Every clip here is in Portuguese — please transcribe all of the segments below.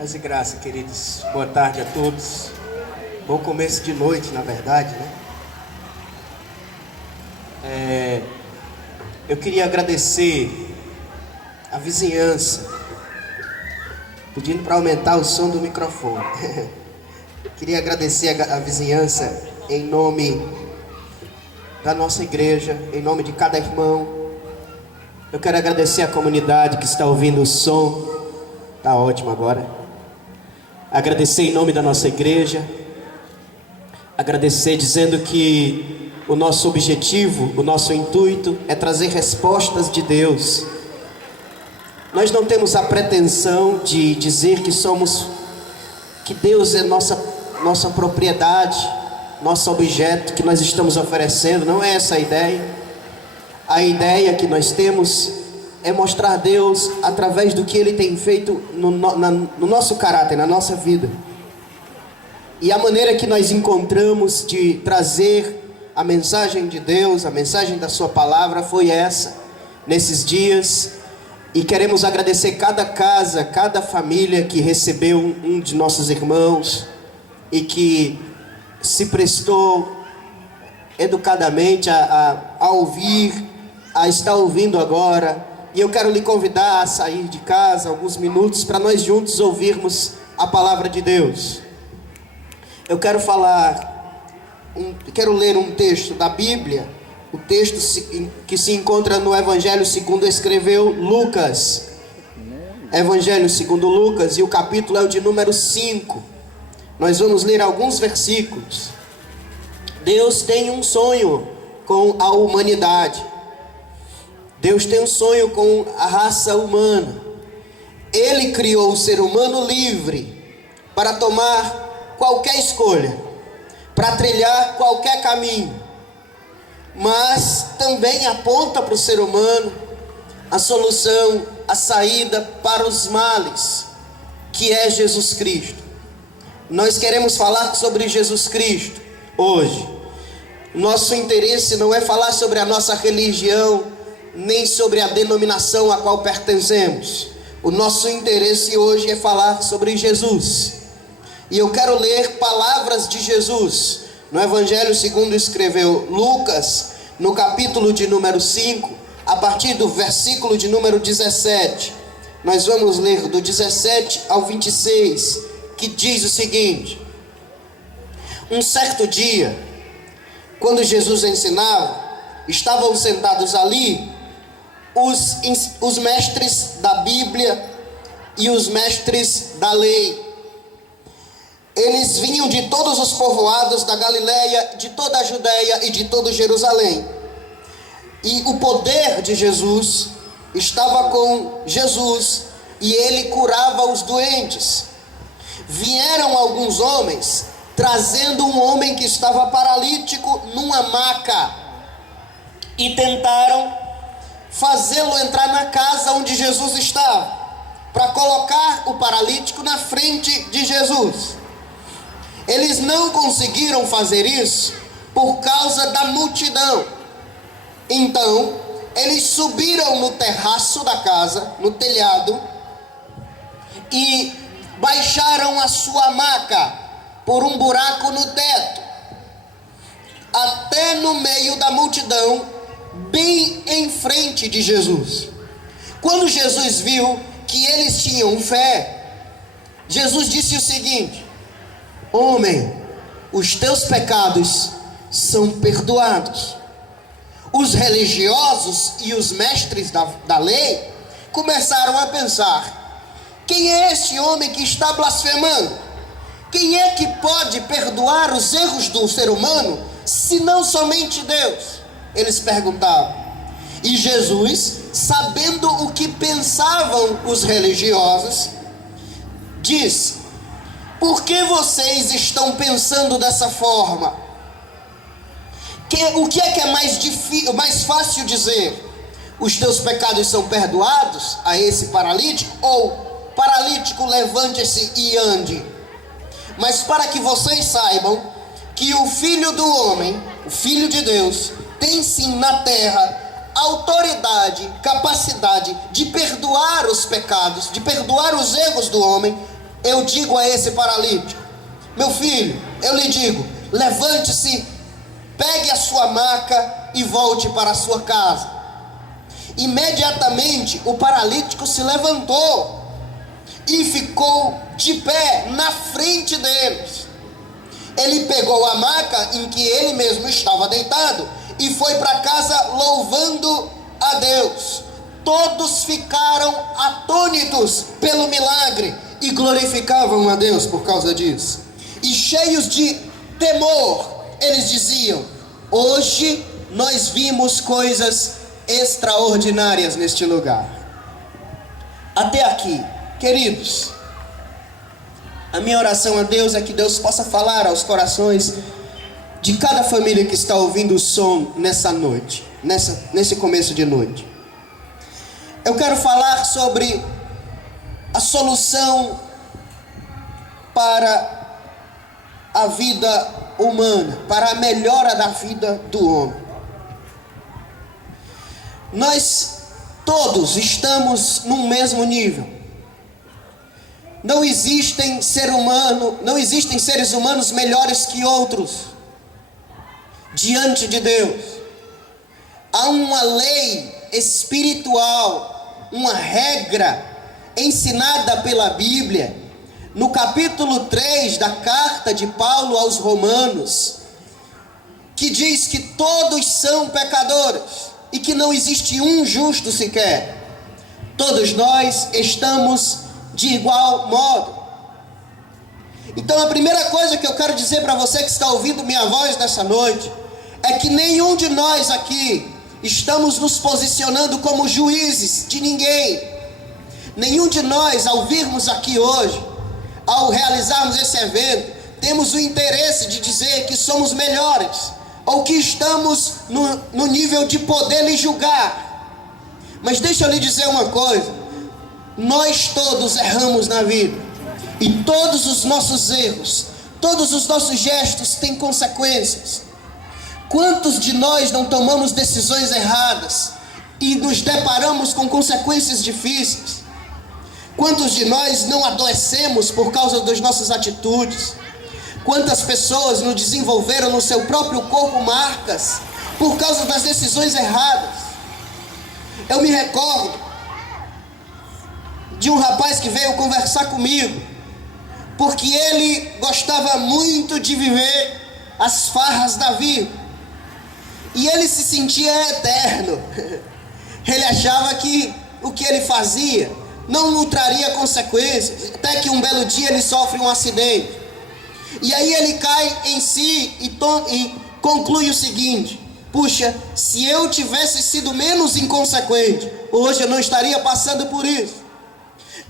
Paz e graça, queridos. Boa tarde a todos. Bom começo de noite, na verdade, né? Eu queria agradecer a vizinhança, pedindo para aumentar o som do microfone. Queria agradecer a vizinhança em nome da nossa igreja, em nome de cada irmão. Eu quero agradecer a comunidade que está ouvindo o som. Tá ótimo agora. Agradecer em nome da nossa igreja. Agradecer dizendo que o nosso objetivo, o nosso intuito é trazer respostas de Deus. Nós não temos a pretensão de dizer que Deus é nossa propriedade, nosso objeto que nós estamos oferecendo. Não é essa a ideia. A ideia que nós temos é mostrar Deus através do que Ele tem feito no nosso caráter, na nossa vida. E a maneira que nós encontramos de trazer a mensagem de Deus, a mensagem da Sua palavra, foi essa, nesses dias. E queremos agradecer cada casa, cada família que recebeu um de nossos irmãos e que se prestou educadamente a ouvir, a estar ouvindo agora. E eu quero lhe convidar a sair de casa alguns minutos para nós juntos ouvirmos a palavra de Deus. Eu quero ler um texto da Bíblia, o texto que se encontra no Evangelho segundo escreveu Lucas. Evangelho segundo Lucas, e o capítulo é o de número 5. Nós vamos ler alguns versículos. Deus tem um sonho com a humanidade. Deus tem um sonho com a raça humana. Ele criou o ser humano livre para tomar qualquer escolha, para trilhar qualquer caminho, mas também aponta para o ser humano a solução, a saída para os males, que é Jesus Cristo. Nós queremos falar sobre Jesus Cristo hoje. Nosso interesse não é falar sobre a nossa religião, nem sobre a denominação a qual pertencemos. O nosso interesse hoje é falar sobre Jesus. E eu quero ler palavras de Jesus no Evangelho segundo escreveu Lucas, no capítulo de número 5, a partir do versículo de número 17. Nós vamos ler do 17 ao 26, que diz o seguinte: um certo dia, quando Jesus ensinava, estavam sentados ali os mestres da Bíblia e os mestres da lei. Eles vinham de todos os povoados da Galileia, de toda a Judeia e de todo Jerusalém. E o poder de Jesus estava com Jesus, e ele curava os doentes. Vieram alguns homens, trazendo um homem que estava paralítico numa maca, e tentaram fazê-lo entrar na casa onde Jesus estava, para colocar o paralítico na frente de Jesus. Eles não conseguiram fazer isso por causa da multidão. Então, eles subiram no terraço da casa, no telhado, e baixaram a sua maca por um buraco no teto, até no meio da multidão, bem em frente de Jesus. Quando Jesus viu que eles tinham fé, Jesus disse o seguinte: homem, os teus pecados são perdoados. Os religiosos e os mestres da lei começaram a pensar: quem é esse homem que está blasfemando? Quem é que pode perdoar os erros do ser humano, se não somente Deus? Eles perguntavam. E Jesus, sabendo o que pensavam os religiosos, disse: por que vocês estão pensando dessa forma? O que é mais fácil dizer? Os teus pecados são perdoados a esse paralítico? Ou paralítico, levante-se e ande? Mas para que vocês saibam que o Filho do Homem, o Filho de Deus, tem sim na terra autoridade, capacidade de perdoar os pecados, de perdoar os erros do homem, eu digo a esse paralítico: meu filho, eu lhe digo, levante-se, pegue a sua maca e volte para a sua casa. Imediatamente o paralítico se levantou e ficou de pé na frente deles. Ele pegou a maca em que ele mesmo estava deitado e foi para casa louvando a Deus. Todos ficaram atônitos pelo milagre e glorificavam a Deus por causa disso. E cheios de temor, eles diziam: hoje nós vimos coisas extraordinárias neste lugar. Até aqui, queridos, a minha oração a Deus é que Deus possa falar aos corações de cada família que está ouvindo o som nessa noite, nesse começo de noite. Eu quero falar sobre a solução para a vida humana, para a melhora da vida do homem. Nós todos estamos num mesmo nível. Não existem seres humanos melhores que outros diante de Deus. Há uma lei espiritual, uma regra ensinada pela Bíblia, no capítulo 3 da carta de Paulo aos Romanos, que diz que todos são pecadores e que não existe um justo sequer. Todos nós estamos de igual modo. Então a primeira coisa que eu quero dizer para você que está ouvindo minha voz nessa noite é que nenhum de nós aqui estamos nos posicionando como juízes de ninguém. Nenhum de nós, ao virmos aqui hoje, ao realizarmos esse evento, temos o interesse de dizer que somos melhores ou que estamos no nível de poder lhe julgar. Mas deixa eu lhe dizer uma coisa: nós todos erramos na vida, e todos os nossos erros, todos os nossos gestos têm consequências. Quantos de nós não tomamos decisões erradas e nos deparamos com consequências difíceis? Quantos de nós não adoecemos por causa das nossas atitudes? Quantas pessoas não desenvolveram no seu próprio corpo marcas por causa das decisões erradas? Eu me recordo de um rapaz que veio conversar comigo, porque ele gostava muito de viver as farras da vida, e ele se sentia eterno. Ele achava que o que ele fazia não traria consequências, até que um belo dia ele sofre um acidente, e aí ele cai em si e conclui o seguinte: puxa, se eu tivesse sido menos inconsequente, hoje eu não estaria passando por isso.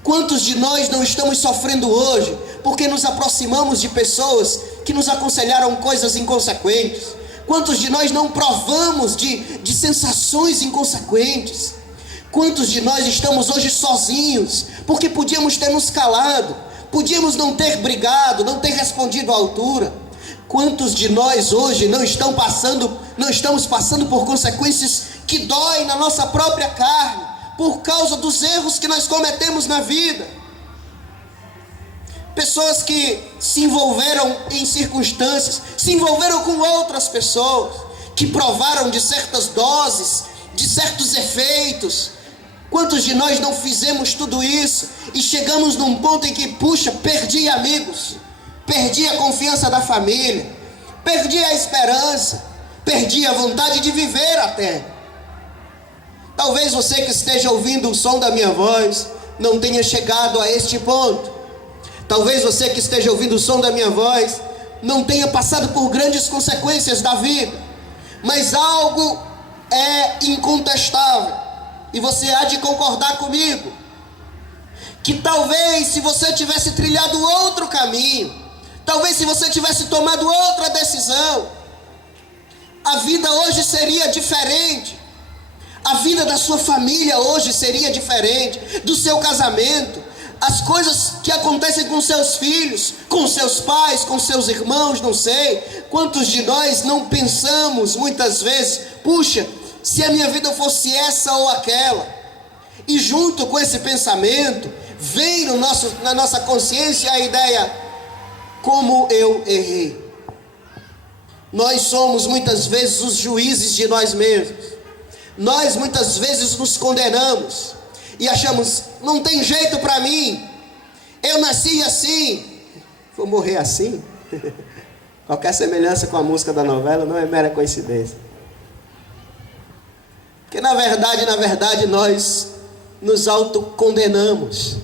Quantos de nós não estamos sofrendo hoje porque nos aproximamos de pessoas que nos aconselharam coisas inconsequentes? Quantos de nós não provamos de sensações inconsequentes? Quantos de nós estamos hoje sozinhos porque podíamos ter nos calado, podíamos não ter brigado, não ter respondido à altura? Quantos de nós hoje não estamos passando por consequências que doem na nossa própria carne, por causa dos erros que nós cometemos na vida? Pessoas que se envolveram em circunstâncias, se envolveram com outras pessoas, que provaram de certas doses, de certos efeitos. Quantos de nós não fizemos tudo isso e chegamos num ponto em que, puxa, perdi amigos, perdi a confiança da família, perdi a esperança, perdi a vontade de viver até. Talvez você que esteja ouvindo o som da minha voz não tenha chegado a este ponto. Talvez você que esteja ouvindo o som da minha voz não tenha passado por grandes consequências da vida. Mas algo é incontestável, e você há de concordar comigo, que talvez se você tivesse trilhado outro caminho, talvez se você tivesse tomado outra decisão, a vida hoje seria diferente. A vida da sua família hoje seria diferente, do seu casamento, as coisas que acontecem com seus filhos, com seus pais, com seus irmãos, não sei. Quantos de nós não pensamos muitas vezes, puxa, se a minha vida fosse essa ou aquela? E junto com esse pensamento, vem na nossa consciência a ideia: como eu errei. Nós somos muitas vezes os juízes de nós mesmos. Nós muitas vezes nos condenamos e achamos: não tem jeito para mim, eu nasci assim, vou morrer assim. Qualquer semelhança com a música da novela não é mera coincidência. Porque na verdade nós nos autocondenamos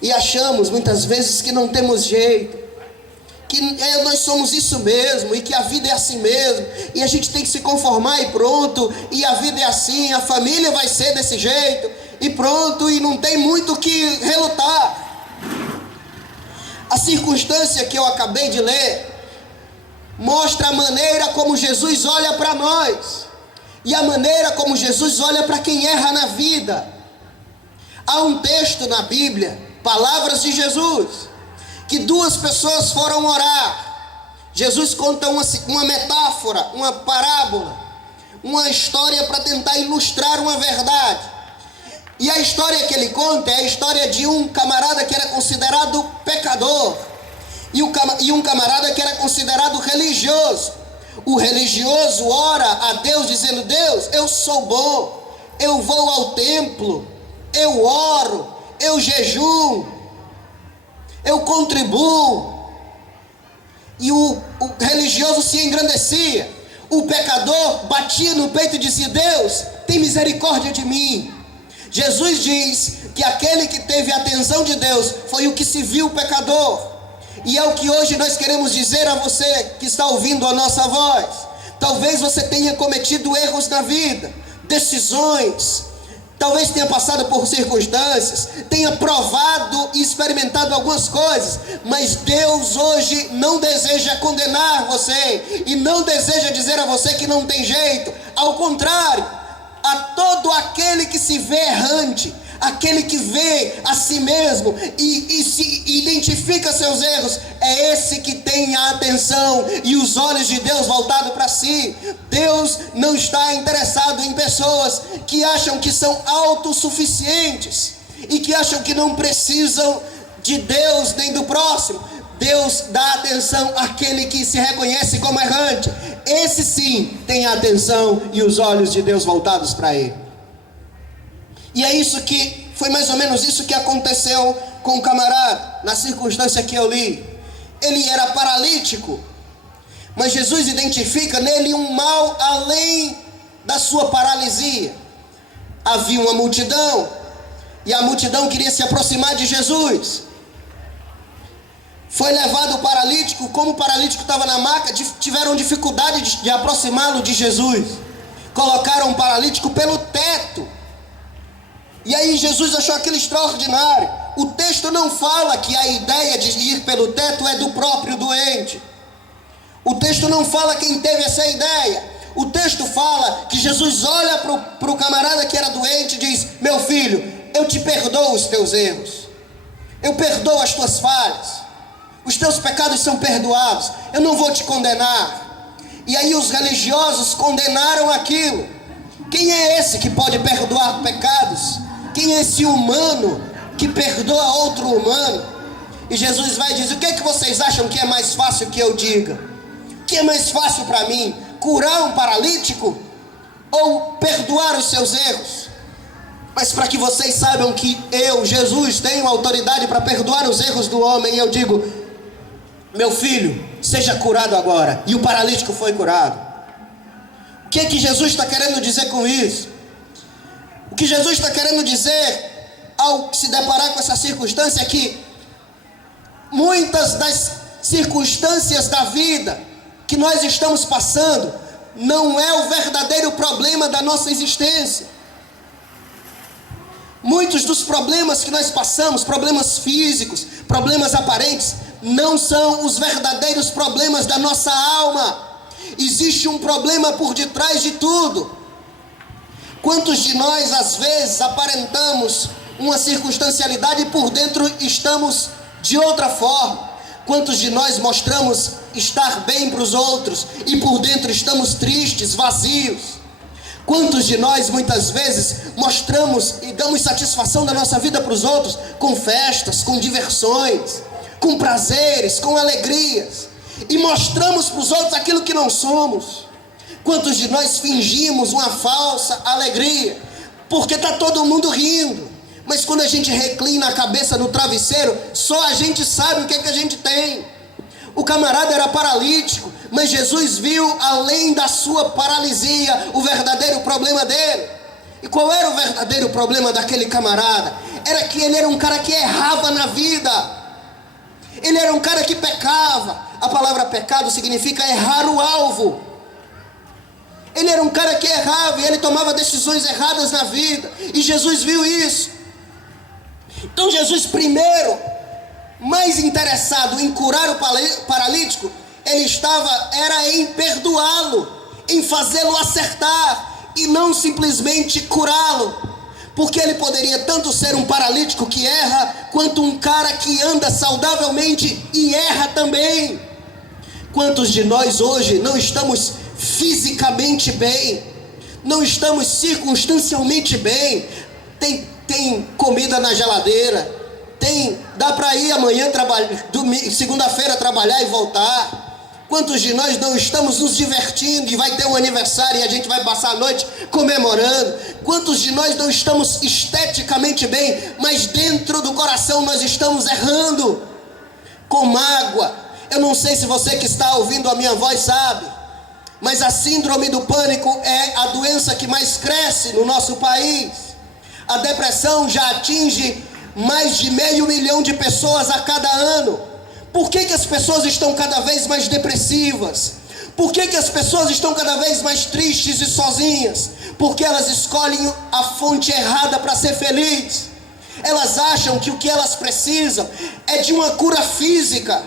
e achamos muitas vezes que não temos jeito, que nós somos isso mesmo, e que a vida é assim mesmo, e a gente tem que se conformar e pronto, e a vida é assim, a família vai ser desse jeito, e pronto, e não tem muito o que relutar. A circunstância que eu acabei de ler mostra a maneira como Jesus olha para nós, e a maneira como Jesus olha para quem erra na vida. Há um texto na Bíblia, palavras de Jesus, que duas pessoas foram orar. Jesus conta uma metáfora, uma parábola, uma história para tentar ilustrar uma verdade. E a história que ele conta é a história de um camarada que era considerado pecador e um camarada que era considerado religioso. O religioso ora a Deus dizendo: Deus, eu sou bom, eu vou ao templo, eu oro, eu jejuo, eu contribuo. E o religioso se engrandecia. O pecador batia no peito e dizia: Deus, tem misericórdia de mim. Jesus diz que aquele que teve a atenção de Deus foi o que se viu pecador. E é o que hoje nós queremos dizer a você que está ouvindo a nossa voz. Talvez você tenha cometido erros na vida, decisões, talvez tenha passado por circunstâncias, tenha provado e experimentado algumas coisas, mas Deus hoje não deseja condenar você e não deseja dizer a você que não tem jeito. Ao contrário, a todo aquele que se vê errante, aquele que vê a si mesmo e se identifica seus erros, é esse que tem a atenção e os olhos de Deus voltados para si. Deus não está interessado em pessoas que acham que são autossuficientes e que acham que não precisam de Deus nem do próximo. Deus dá atenção àquele que se reconhece como errante. Esse sim tem a atenção e os olhos de Deus voltados para ele. E é isso que, foi mais ou menos isso que aconteceu com o camarada, na circunstância que eu li. Ele era paralítico, mas Jesus identifica nele um mal além da sua paralisia. Havia uma multidão, e a multidão queria se aproximar de Jesus. Foi levado o paralítico, como o paralítico estava na maca, tiveram dificuldade de aproximá-lo de Jesus. Colocaram o paralítico pelo teto. E aí Jesus achou aquilo extraordinário. O texto não fala que a ideia de ir pelo teto é do próprio doente. O texto não fala quem teve essa ideia. O texto fala que Jesus olha para o camarada que era doente e diz: meu filho, eu te perdoo os teus erros, eu perdoo as tuas falhas, os teus pecados são perdoados, eu não vou te condenar. E aí os religiosos condenaram aquilo. Quem é esse que pode perdoar pecados? Quem é esse humano que perdoa outro humano? E Jesus vai dizer: o que é que vocês acham que é mais fácil que eu diga? O que é mais fácil para mim? Curar um paralítico ou perdoar os seus erros? Mas para que vocês saibam que eu, Jesus, tenho autoridade para perdoar os erros do homem, eu digo: meu filho, seja curado agora. E o paralítico foi curado. O que é que Jesus está querendo dizer com isso? O que Jesus está querendo dizer ao se deparar com essa circunstância é que muitas das circunstâncias da vida que nós estamos passando não é o verdadeiro problema da nossa existência. Muitos dos problemas que nós passamos, problemas físicos, problemas aparentes, não são os verdadeiros problemas da nossa alma. Existe um problema por detrás de tudo. Quantos de nós às vezes aparentamos uma circunstancialidade e por dentro estamos de outra forma? Quantos de nós mostramos estar bem para os outros e por dentro estamos tristes, vazios? Quantos de nós muitas vezes mostramos e damos satisfação da nossa vida para os outros com festas, com diversões, com prazeres, com alegrias, e mostramos para os outros aquilo que não somos? Quantos de nós fingimos uma falsa alegria porque está todo mundo rindo, mas quando a gente reclina a cabeça no travesseiro, só a gente sabe o que é que a gente tem. O camarada era paralítico, mas Jesus viu além da sua paralisia o verdadeiro problema dele. E qual era o verdadeiro problema daquele camarada? Era que ele era um cara que errava na vida. Ele era um cara que pecava. A palavra pecado significa errar o alvo. Ele era um cara que errava e ele tomava decisões erradas na vida. E Jesus viu isso. Então Jesus primeiro, mais interessado em curar o paralítico, ele era em perdoá-lo, em fazê-lo acertar e não simplesmente curá-lo, porque ele poderia tanto ser um paralítico que erra, quanto um cara que anda saudavelmente e erra também. Quantos de nós hoje não estamos fisicamente bem, não estamos circunstancialmente bem? Tem comida na geladeira, dá para ir amanhã segunda-feira trabalhar e voltar. Quantos de nós não estamos nos divertindo e vai ter um aniversário e a gente vai passar a noite comemorando? Quantos de nós não estamos esteticamente bem, mas dentro do coração nós estamos errando, com mágoa? Eu não sei se você que está ouvindo a minha voz sabe, mas a síndrome do pânico é a doença que mais cresce no nosso país. A depressão já atinge mais de 500 mil de pessoas a cada ano. Por que as pessoas estão cada vez mais depressivas? Por que as pessoas estão cada vez mais tristes e sozinhas? Porque elas escolhem a fonte errada para ser feliz. Elas acham que o que elas precisam é de uma cura física.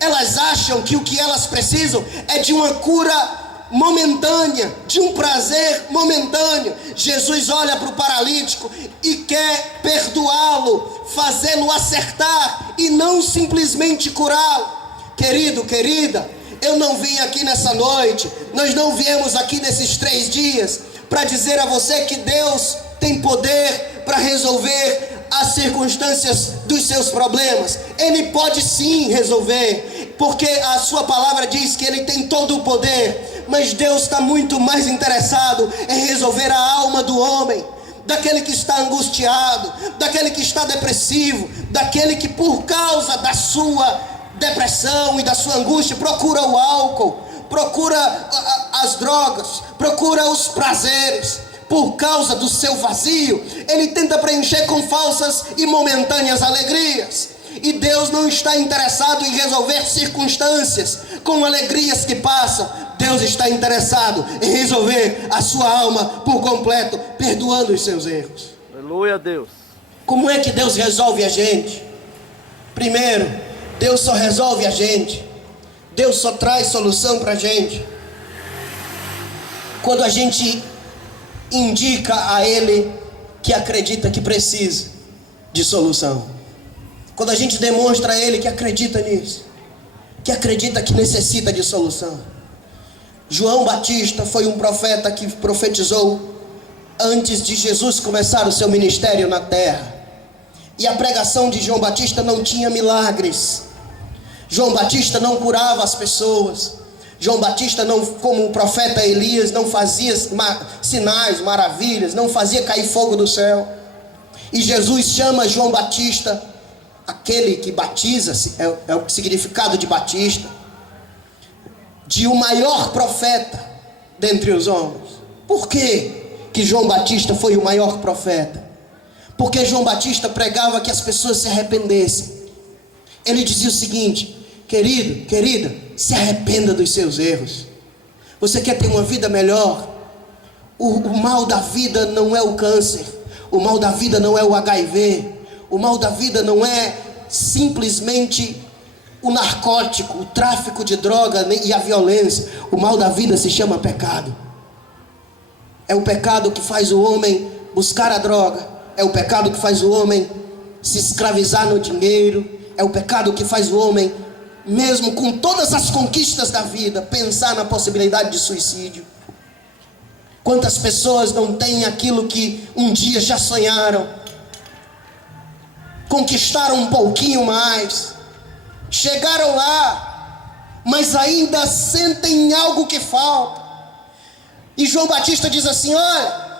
Elas acham que o que elas precisam é de uma cura momentânea, de um prazer momentâneo. Jesus olha para o paralítico e quer perdoá-lo, fazê-lo acertar e não simplesmente curá-lo. Querido, querida, eu não vim aqui nessa noite, nós não viemos aqui nesses 3 dias para dizer a você que Deus tem poder para resolver as circunstâncias dos seus problemas. Ele pode sim resolver, porque a sua palavra diz que Ele tem todo o poder. Mas Deus está muito mais interessado em resolver a alma do homem, daquele que está angustiado, daquele que está depressivo, daquele que por causa da sua depressão e da sua angústia procura o álcool, procura as drogas, procura os prazeres. Por causa do seu vazio, ele tenta preencher com falsas e momentâneas alegrias. E Deus não está interessado em resolver circunstâncias com alegrias que passam. Deus está interessado em resolver a sua alma por completo, perdoando os seus erros. Aleluia a Deus. Como é que Deus resolve a gente? Primeiro, Deus só resolve a gente, Deus só traz solução para a gente quando a gente indica a Ele que acredita que precisa de solução. Quando a gente demonstra a Ele que acredita nisso, que acredita que necessita de solução. João Batista foi um profeta que profetizou antes de Jesus começar o seu ministério na terra. E a pregação de João Batista não tinha milagres. João Batista não curava as pessoas. João Batista, não, como o profeta Elias, não fazia sinais, maravilhas, não fazia cair fogo do céu. E Jesus chama João Batista, aquele que batiza, é o significado de Batista, de o maior profeta dentre os homens. Por que João Batista foi o maior profeta? Porque João Batista pregava que as pessoas se arrependessem. Ele dizia o seguinte: querido, querida, se arrependa dos seus erros. Você quer ter uma vida melhor? O mal da vida não é o câncer, o mal da vida não é o HIV, o mal da vida não é simplesmente o narcótico, o tráfico de droga e a violência. O mal da vida se chama pecado. É o pecado que faz o homem buscar a droga, é o pecado que faz o homem se escravizar no dinheiro, é o pecado que faz o homem, mesmo com todas as conquistas da vida, pensar na possibilidade de suicídio. Quantas pessoas não têm aquilo que um dia já sonharam? Conquistaram um pouquinho mais, chegaram lá, mas ainda sentem algo que falta. E João Batista diz assim: olha,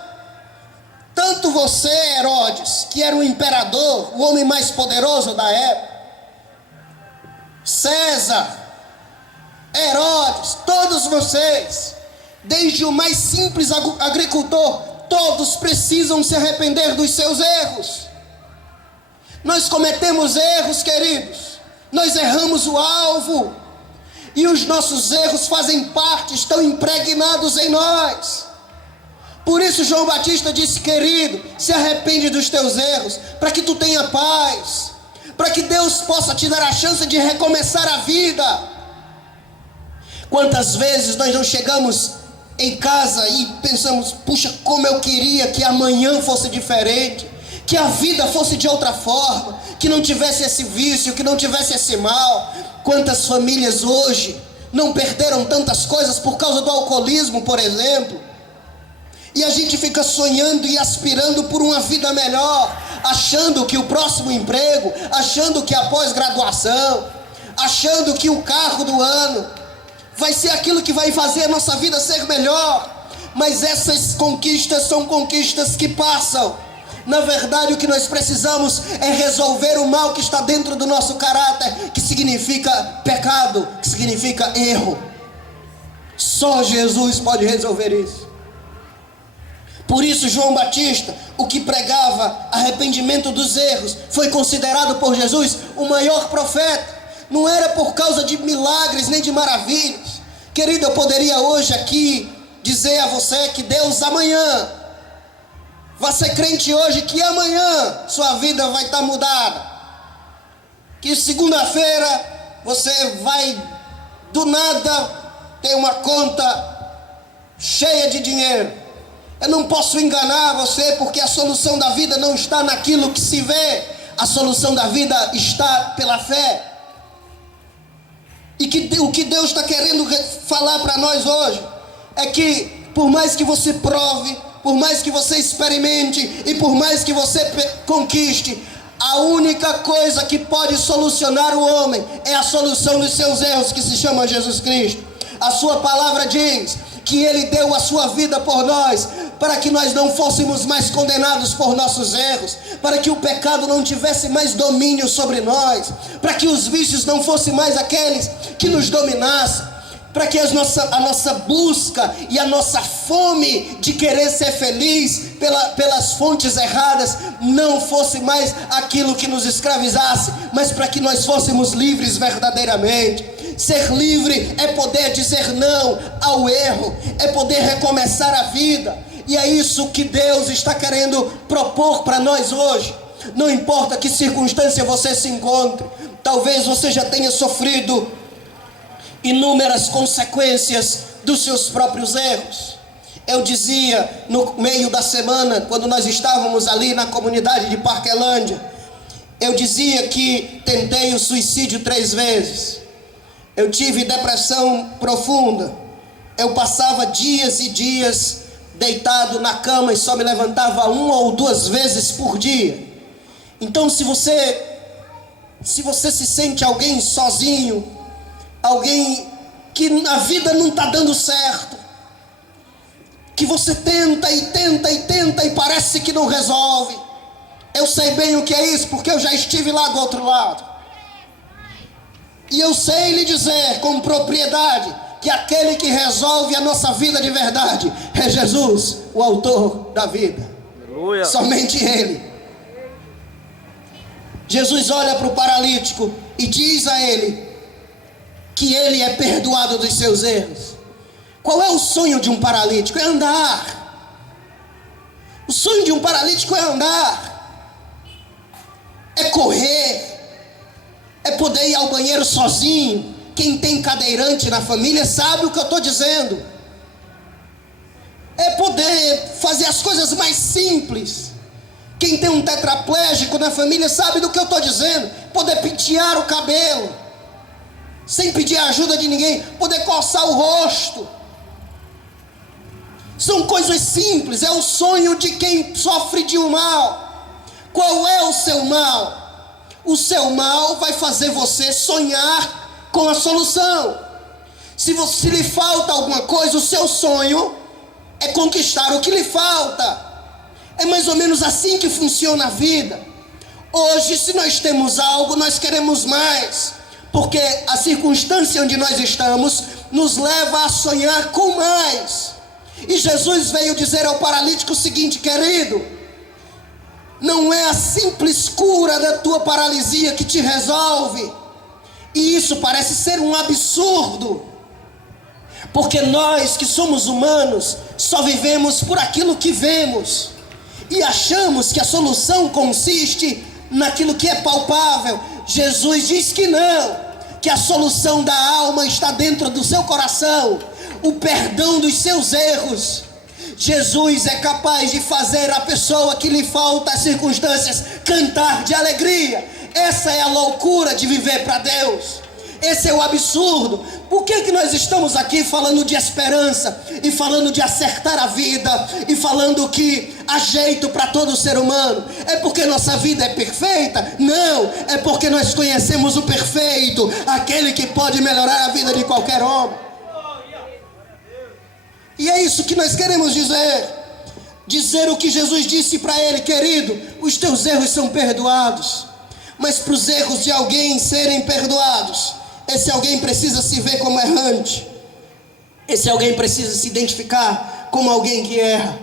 tanto você, Herodes, que era o imperador, o homem mais poderoso da época, César, Herodes, todos vocês, desde o mais simples agricultor, todos precisam se arrepender dos seus erros. Nós cometemos erros, queridos, nós erramos o alvo, e os nossos erros fazem parte, estão impregnados em nós. Por isso João Batista disse: querido, se arrepende dos teus erros, para que tu tenha paz, para que Deus possa te dar a chance de recomeçar a vida. Quantas vezes nós não chegamos em casa e pensamos: puxa, como eu queria que amanhã fosse diferente, que a vida fosse de outra forma, que não tivesse esse vício, que não tivesse esse mal. Quantas famílias hoje não perderam tantas coisas por causa do alcoolismo, por exemplo? E a gente fica sonhando e aspirando por uma vida melhor, achando que o próximo emprego, achando que a pós-graduação, achando que o carro do ano vai ser aquilo que vai fazer a nossa vida ser melhor. Mas essas conquistas são conquistas que passam. Na verdade, o que nós precisamos é resolver o mal que está dentro do nosso caráter, que significa pecado, que significa erro. Só Jesus pode resolver isso. Por isso João Batista, o que pregava arrependimento dos erros, foi considerado por Jesus o maior profeta. Não era por causa de milagres nem de maravilhas. Querido, eu poderia hoje aqui dizer a você que Deus amanhã vai ser crente hoje, que amanhã sua vida vai estar mudada, que segunda-feira você vai do nada ter uma conta cheia de dinheiro. Eu não posso enganar você, porque a solução da vida não está naquilo que se vê. A solução da vida está pela fé. E o que Deus está querendo falar para nós hoje é que, por mais que você prove, por mais que você experimente e por mais que você conquiste, a única coisa que pode solucionar o homem é a solução dos seus erros, que se chama Jesus Cristo. A sua palavra diz que Ele deu a sua vida por nós, para que nós não fôssemos mais condenados por nossos erros, para que o pecado não tivesse mais domínio sobre nós, para que os vícios não fossem mais aqueles que nos dominassem, para que a nossa busca e a nossa fome de querer ser feliz pelas fontes erradas não fosse mais aquilo que nos escravizasse, mas para que nós fôssemos livres verdadeiramente. Ser livre é poder dizer não ao erro, é poder recomeçar a vida. E é isso que Deus está querendo propor para nós hoje. Não importa que circunstância você se encontre, talvez você já tenha sofrido inúmeras consequências dos seus próprios erros. Eu dizia no meio da semana, quando nós estávamos ali na comunidade de Parquelândia, eu dizia que tentei o suicídio 3 vezes. Eu tive depressão profunda. Eu passava dias e dias deitado na cama e só me levantava 1 ou 2 vezes por dia. Então, se você se sente alguém sozinho, alguém que a vida não está dando certo, que você tenta e parece que não resolve, eu sei bem o que é isso, porque eu já estive lá do outro lado. E eu sei lhe dizer com propriedade que aquele que resolve a nossa vida de verdade é Jesus, o autor da vida. Aleluia. Somente Ele. Jesus olha para o paralítico e diz a ele que ele é perdoado dos seus erros. Qual é o sonho de um paralítico? É andar. O sonho de um paralítico é andar, é correr, é poder ir ao banheiro sozinho. Quem tem cadeirante na família sabe o que eu estou dizendo. É poder fazer as coisas mais simples. Quem tem um tetraplégico na família sabe do que eu estou dizendo. Poder pentear o cabelo sem pedir ajuda de ninguém, poder coçar o rosto. São coisas simples, é o sonho de quem sofre de um mal. Qual é o seu mal? O seu mal vai fazer você sonhar com a solução. Se lhe falta alguma coisa, o seu sonho é conquistar o que lhe falta. É mais ou menos assim que funciona a vida. Hoje, se nós temos algo, nós queremos mais, porque a circunstância onde nós estamos nos leva a sonhar com mais. E Jesus veio dizer ao paralítico o seguinte: querido, não é a simples cura da tua paralisia que te resolve. E isso parece ser um absurdo, porque nós que somos humanos só vivemos por aquilo que vemos, e achamos que a solução consiste naquilo que é palpável. Jesus diz que não, que a solução da alma está dentro do seu coração, o perdão dos seus erros. Jesus é capaz de fazer a pessoa que lhe falta as circunstâncias cantar de alegria. Essa é a loucura de viver para Deus. Esse é o absurdo. Por que nós estamos aqui falando de esperança, e falando de acertar a vida, e falando que há jeito para todo ser humano? É porque nossa vida é perfeita? Não, é porque nós conhecemos o perfeito, aquele que pode melhorar a vida de qualquer homem. E é isso que nós queremos dizer o que Jesus disse para ele: querido, os teus erros são perdoados. Mas para os erros de alguém serem perdoados, esse alguém precisa se ver como errante. Esse alguém precisa se identificar como alguém que erra.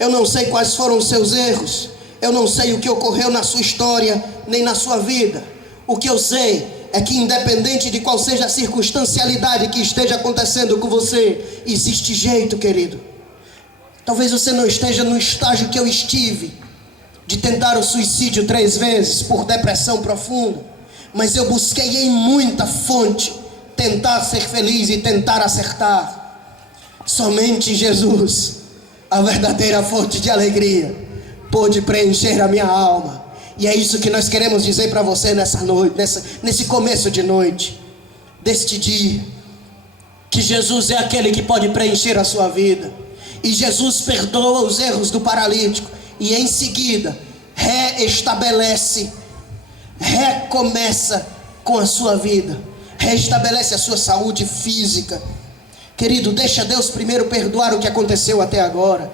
Eu não sei quais foram os seus erros, eu não sei o que ocorreu na sua história, nem na sua vida. O que eu sei é que, independente de qual seja a circunstancialidade que esteja acontecendo com você, existe jeito, querido. Talvez você não esteja no estágio que eu estive, de tentar o suicídio 3 vezes por depressão profunda, mas eu busquei em muita fonte tentar ser feliz e tentar acertar. Somente Jesus, a verdadeira fonte de alegria, pôde preencher a minha alma. E é isso que nós queremos dizer para você nessa noite, nesse começo de noite, deste dia, que Jesus é aquele que pode preencher a sua vida. E Jesus perdoa os erros do paralítico, e em seguida reestabelece, recomeça com a sua vida, restabelece a sua saúde física. Querido, deixa Deus primeiro perdoar o que aconteceu até agora.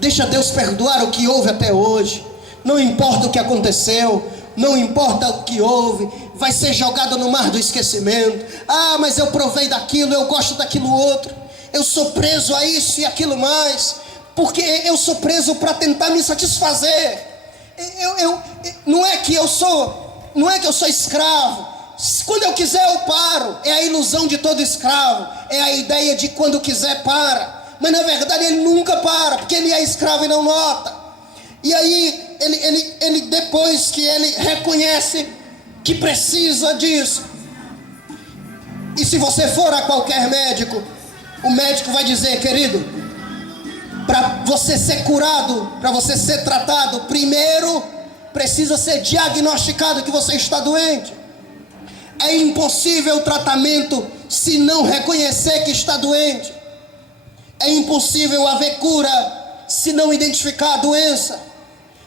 Deixa Deus perdoar o que houve até hoje. Não importa o que aconteceu, não importa o que houve, vai ser jogado no mar do esquecimento. Ah, mas eu provei daquilo, eu gosto daquilo outro, eu sou preso a isso e aquilo mais, porque eu sou preso para tentar me satisfazer. Não é que eu sou escravo. Quando eu quiser eu paro. É a ilusão de todo escravo, é a ideia de quando quiser para, mas na verdade ele nunca para, porque ele é escravo e não nota. E aí ele depois que ele reconhece que precisa disso, e se você for a qualquer médico, o médico vai dizer: querido, para você ser curado, para você ser tratado, primeiro precisa ser diagnosticado que você está doente. É impossível o tratamento se não reconhecer que está doente. É impossível haver cura se não identificar a doença.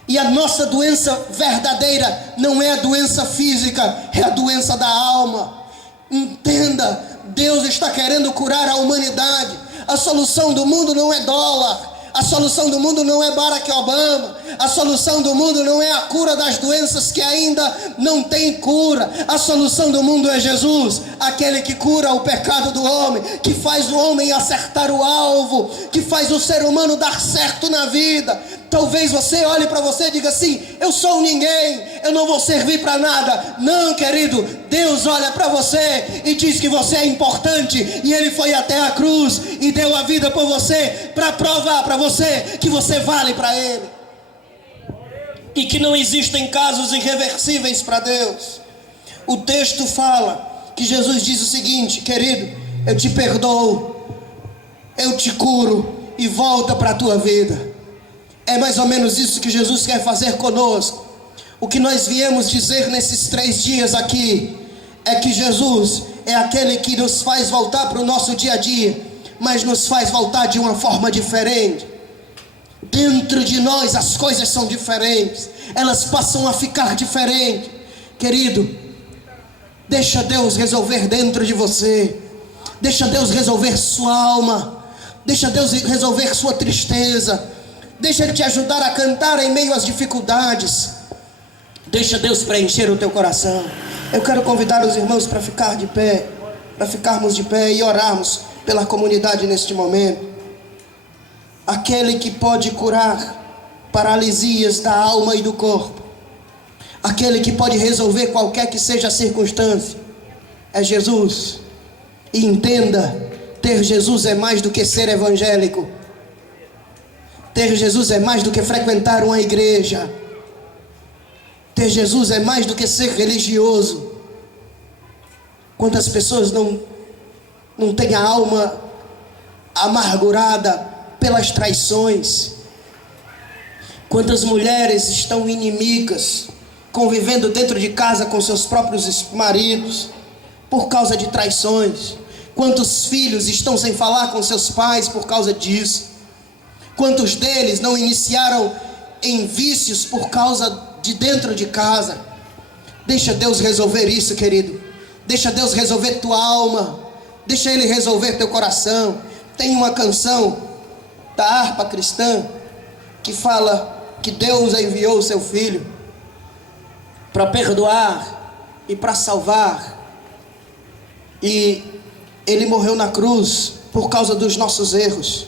E a nossa doença verdadeira não é a doença física, é a doença da alma. Entenda, Deus está querendo curar a humanidade. A solução do mundo não é dólar, a solução do mundo não é Barack Obama, a solução do mundo não é a cura das doenças que ainda não tem cura. A solução do mundo é Jesus, aquele que cura o pecado do homem, que faz o homem acertar o alvo, que faz o ser humano dar certo na vida. Talvez você olhe para você e diga assim: eu sou um ninguém, eu não vou servir para nada. Não, querido, Deus olha para você e diz que você é importante, e Ele foi até a cruz e deu a vida por você, para provar para você que você vale para Ele, e que não existem casos irreversíveis para Deus. O texto fala que Jesus diz o seguinte: querido, eu te perdoo, eu te curo e volta para a tua vida. É mais ou menos isso que Jesus quer fazer conosco. O que nós viemos dizer nesses 3 dias aqui é que Jesus é aquele que nos faz voltar para o nosso dia a dia, mas nos faz voltar de uma forma diferente. Dentro de nós as coisas são diferentes, elas passam a ficar diferentes. Querido, deixa Deus resolver dentro de você, deixa Deus resolver sua alma, deixa Deus resolver sua tristeza, deixa Ele te ajudar a cantar em meio às dificuldades, deixa Deus preencher o teu coração. Eu quero convidar os irmãos para ficar de pé, para ficarmos de pé e orarmos pela comunidade neste momento. Aquele que pode curar paralisias da alma e do corpo, aquele que pode resolver qualquer que seja a circunstância, é Jesus. E entenda, ter Jesus é mais do que ser evangélico. Ter Jesus é mais do que frequentar uma igreja. Ter Jesus é mais do que ser religioso. Quantas pessoas não têm a alma amargurada pelas traições? Quantas mulheres estão inimigas, convivendo dentro de casa com seus próprios maridos por causa de traições? Quantos filhos estão sem falar com seus pais por causa disso? Quantos deles não iniciaram em vícios por causa de dentro de casa? Deixa Deus resolver isso, querido. Deixa Deus resolver tua alma, deixa Ele resolver teu coração. Tem uma canção da harpa cristã que fala que Deus enviou o seu Filho para perdoar e para salvar, e Ele morreu na cruz por causa dos nossos erros.